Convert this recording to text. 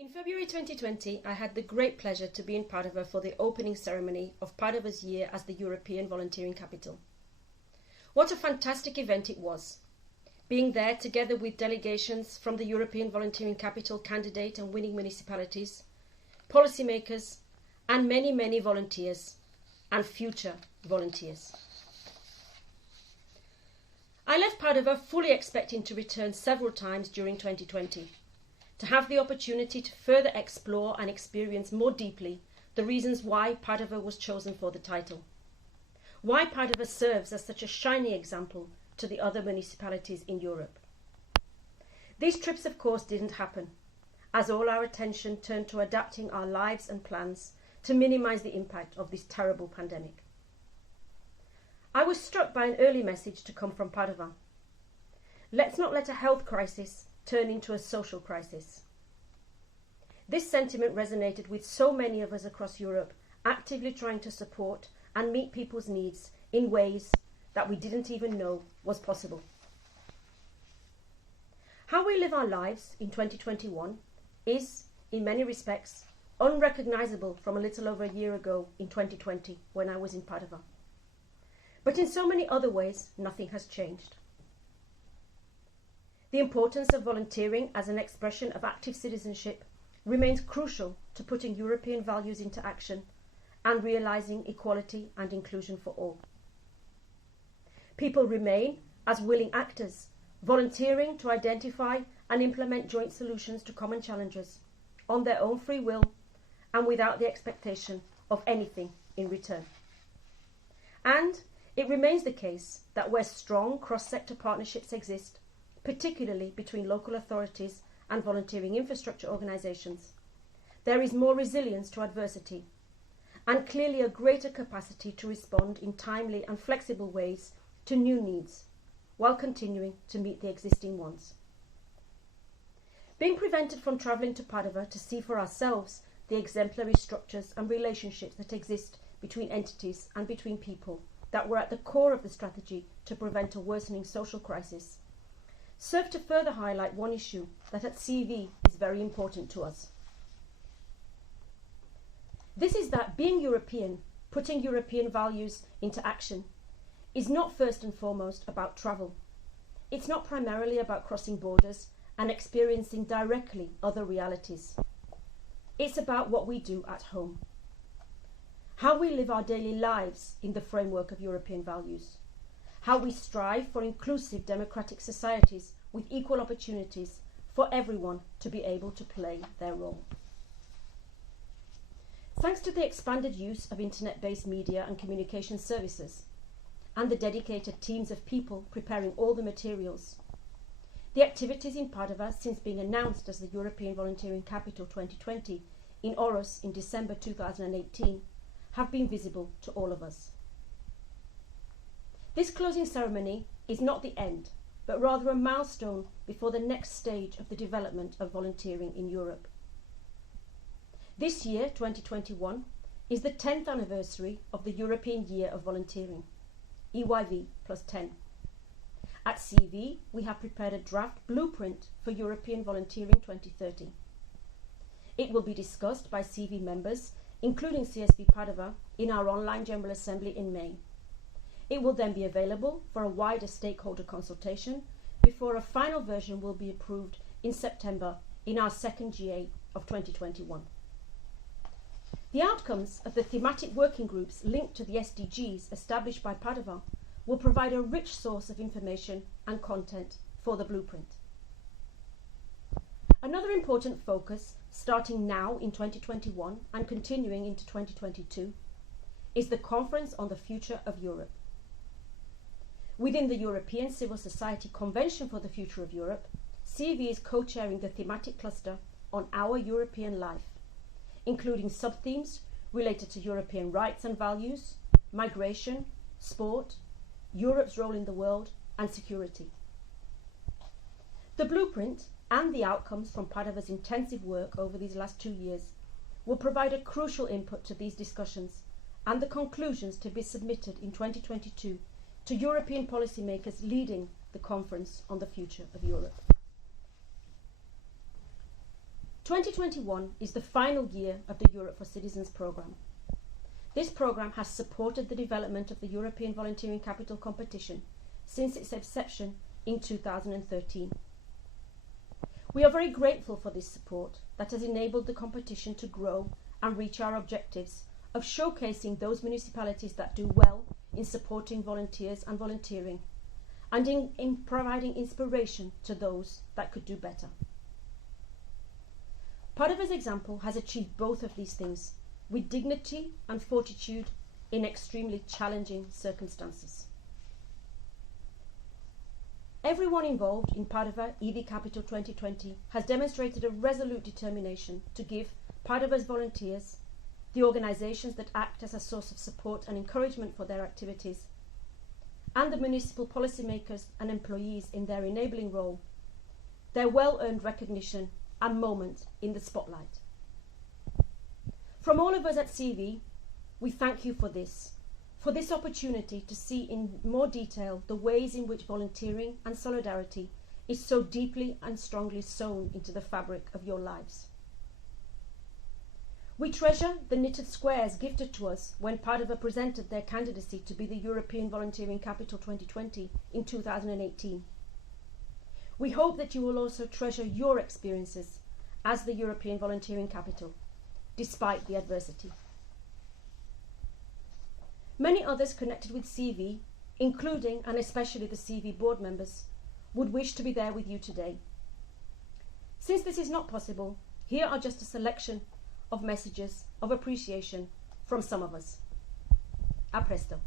In February 2020, I had the great pleasure to be in Padova for the opening ceremony of Padova's year as the European volunteering capital. What a fantastic event it was. Being there together with delegations from the European volunteering capital candidate and winning municipalities, policymakers, and many, many volunteers and future volunteers. I left Padova fully expecting to return several times during 2020. To have the opportunity to further explore and experience more deeply the reasons why Padova was chosen for the title. Why Padova serves as such a shining example to the other municipalities in Europe. These trips, of course, didn't happen, as all our attention turned to adapting our lives and plans to minimize the impact of this terrible pandemic. I was struck by an early message to come from Padova. Let's not let a health crisis turn into a social crisis. This sentiment resonated with so many of us across Europe, actively trying to support and meet people's needs in ways that we didn't even know was possible. How we live our lives in 2021 is, in many respects, unrecognizable from a little over a year ago in 2020 when I was in Padova. But in so many other ways, nothing has changed. The importance of volunteering as an expression of active citizenship remains crucial to putting European values into action and realising equality and inclusion for all. People remain as willing actors, volunteering to identify and implement joint solutions to common challenges on their own free will and without the expectation of anything in return. And it remains the case that where strong cross-sector partnerships exist, particularly between local authorities and volunteering infrastructure organisations, there is more resilience to adversity and clearly a greater capacity to respond in timely and flexible ways to new needs while continuing to meet the existing ones. Being prevented from travelling to Padova to see for ourselves the exemplary structures and relationships that exist between entities and between people that were at the core of the strategy to prevent a worsening social crisis serve to further highlight one issue that at CV is very important to us. This is that being European, putting European values into action, is not first and foremost about travel. It's not primarily about crossing borders and experiencing directly other realities. It's about what we do at home. How we live our daily lives in the framework of European values. How we strive for inclusive democratic societies with equal opportunities for everyone to be able to play their role. Thanks to the expanded use of internet-based media and communication services and the dedicated teams of people preparing all the materials, the activities in Padova since being announced as the European Volunteering Capital 2020 in Oros in December 2018 have been visible to all of us. This closing ceremony is not the end, but rather a milestone before the next stage of the development of volunteering in Europe. This year, 2021, is the 10th anniversary of the European Year of Volunteering, EYV plus 10. At CV, we have prepared a draft blueprint for European Volunteering 2030. It will be discussed by CV members, including CSV Padova, in our online General Assembly in May. It will then be available for a wider stakeholder consultation before a final version will be approved in September in our second GA of 2021. The outcomes of the thematic working groups linked to the SDGs established by Padova will provide a rich source of information and content for the blueprint. Another important focus, starting now in 2021 and continuing into 2022, is the Conference on the Future of Europe. Within the European Civil Society Convention for the Future of Europe, CV is co-chairing the thematic cluster on our European life, including sub-themes related to European rights and values, migration, sport, Europe's role in the world, and security. The blueprint and the outcomes from Padova's intensive work over these last 2 years will provide a crucial input to these discussions and the conclusions to be submitted in 2022 to European policymakers leading the Conference on the Future of Europe. 2021 is the final year of the Europe for Citizens programme. This programme has supported the development of the European Volunteering Capital competition since its inception in 2013. We are very grateful for this support that has enabled the competition to grow and reach our objectives of showcasing those municipalities that do well in supporting volunteers and volunteering, and in providing inspiration to those that could do better. Padova's example has achieved both of these things with dignity and fortitude in extremely challenging circumstances. Everyone involved in Padova EV Capital 2020 has demonstrated a resolute determination to give Padova's volunteers, the organisations that act as a source of support and encouragement for their activities, and the municipal policymakers and employees in their enabling role, their well-earned recognition and moment in the spotlight. From all of us at CV, we thank you for this opportunity to see in more detail the ways in which volunteering and solidarity is so deeply and strongly sewn into the fabric of your lives. We treasure the knitted squares gifted to us when Padova presented their candidacy to be the European Volunteering Capital 2020 in 2018. We hope that you will also treasure your experiences as the European Volunteering Capital, despite the adversity. Many others connected with CV, including and especially the CV board members, would wish to be there with you today. Since this is not possible, here are just a selection of messages of appreciation from some of us. A presto.